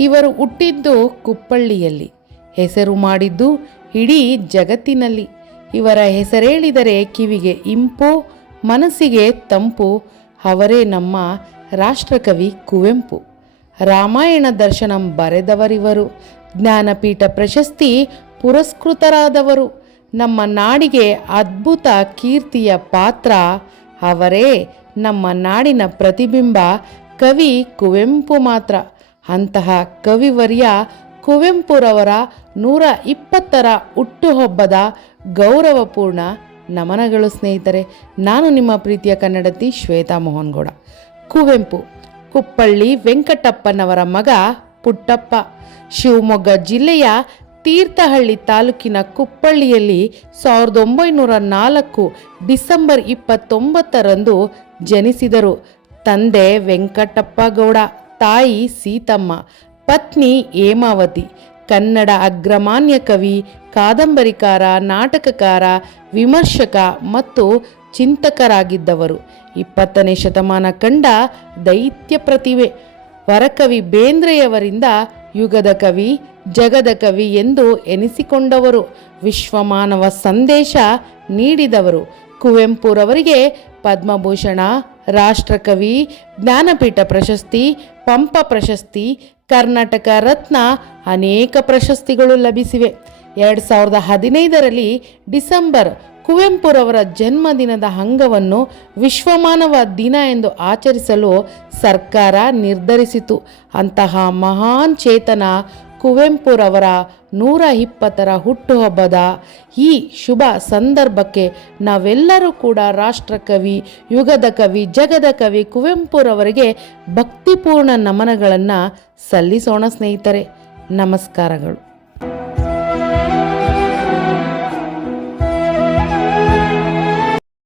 ಇವರು ಹುಟ್ಟಿದ್ದು ಕುಪ್ಪಳ್ಳಿಯಲ್ಲಿ. ಹೆಸರು ಮಾಡಿದ್ದು ಇಡೀ ಜಗತ್ತಿನಲ್ಲಿ. ಇವರ ಹೆಸರೇಳಿದರೆ ಕಿವಿಗೆ ಇಂಪು, ಮನಸ್ಸಿಗೆ ತಂಪು, ಅವರೇ ನಮ್ಮ ರಾಷ್ಟ್ರಕವಿ ಕುವೆಂಪು. ರಾಮಾಯಣ ದರ್ಶನಂ ಬರೆದವರಿವರು, ಜ್ಞಾನಪೀಠ ಪ್ರಶಸ್ತಿ ಪುರಸ್ಕೃತರಾದವರು. ನಮ್ಮ ನಾಡಿಗೆ ಅದ್ಭುತ ಕೀರ್ತಿಯ ಪಾತ್ರ ಅವರೇ. ನಮ್ಮ ನಾಡಿನ ಪ್ರತಿಬಿಂಬ ಕವಿ ಕುವೆಂಪು ಮಾತ್ರ. ಅಂತಹ ಕವಿವರ್ಯ ಕುವೆಂಪುರವರ ನೂರ ಇಪ್ಪತ್ತರ ಹುಟ್ಟುಹಬ್ಬದ ಗೌರವಪೂರ್ಣ ನಮನಗಳು ಸ್ನೇಹಿತರೆ. ನಾನು ನಿಮ್ಮ ಪ್ರೀತಿಯ ಕನ್ನಡತಿ ಶ್ವೇತಾ ಮೋಹನ್ಗೌಡ. ಕುವೆಂಪು, ಕುಪ್ಪಳ್ಳಿ ವೆಂಕಟಪ್ಪನವರ ಮಗ ಪುಟ್ಟಪ್ಪ. ಶಿವಮೊಗ್ಗ ಜಿಲ್ಲೆಯ ತೀರ್ಥಹಳ್ಳಿ ತಾಲೂಕಿನ ಕುಪ್ಪಳ್ಳಿಯಲ್ಲಿ ಸಾವಿರದ ಒಂಬೈನೂರ ನಾಲ್ಕು ಡಿಸೆಂಬರ್ ಇಪ್ಪತ್ತೊಂಬತ್ತರಂದು ಜನಿಸಿದರು ತಂದೆ ವೆಂಕಟಪ್ಪ ಗೌಡ. ತಾಯಿ ಸೀತಮ್ಮ, ಪತ್ನಿ ಹೇಮಾವತಿ, ಕನ್ನಡ ಅಗ್ರಮಾನ್ಯ ಕವಿ, ಕಾದಂಬರಿಕಾರ, ನಾಟಕಕಾರ, ವಿಮರ್ಶಕ ಮತ್ತು ಚಿಂತಕರಾಗಿದ್ದವರು. ಇಪ್ಪತ್ತನೇ ಶತಮಾನ ಕಂಡ ದೈತ್ಯ ಪ್ರತಿಭೆ. ವರಕವಿ ಬೇಂದ್ರೆಯವರಿಂದ ಯುಗದ ಕವಿ, ಜಗದ ಕವಿ ಎಂದು ಎನಿಸಿಕೊಂಡವರು. ವಿಶ್ವಮಾನವ ಸಂದೇಶ ನೀಡಿದವರು. ಕುವೆಂಪುರವರಿಗೆ ಪದ್ಮಭೂಷಣ ರಾಷ್ಟ್ರಕವಿ, ಜ್ಞಾನಪೀಠ ಪ್ರಶಸ್ತಿ, ಪಂಪ ಪ್ರಶಸ್ತಿ, ಕರ್ನಾಟಕ ರತ್ನ ಅನೇಕ ಪ್ರಶಸ್ತಿಗಳು ಲಭಿಸಿವೆ. ಎರಡು ಸಾವಿರದ ಹದಿನೈದರಲ್ಲಿ ಡಿಸೆಂಬರ್ ಕುವೆಂಪುರವರ ಜನ್ಮದಿನದ ಅಂಗವನ್ನು ವಿಶ್ವಮಾನವ ದಿನ ಎಂದು ಆಚರಿಸಲು ಸರ್ಕಾರ ನಿರ್ಧರಿಸಿತು. ಅಂತಹ ಮಹಾನ್ ಚೇತನ ಕುವೆಂಪುರವರ ನೂರ ಇಪ್ಪತ್ತರ ಹುಟ್ಟುಹಬ್ಬದ ಈ ಶುಭ ಸಂದರ್ಭಕ್ಕೆ ನಾವೆಲ್ಲರೂ ಕೂಡ ರಾಷ್ಟ್ರಕವಿ, ಯುಗದ ಕವಿ, ಜಗದ ಕವಿ ಕುವೆಂಪುರವರಿಗೆ ಭಕ್ತಿಪೂರ್ಣ ನಮನಗಳನ್ನು ಸಲ್ಲಿಸೋಣ ಸ್ನೇಹಿತರೆ. ನಮಸ್ಕಾರಗಳು.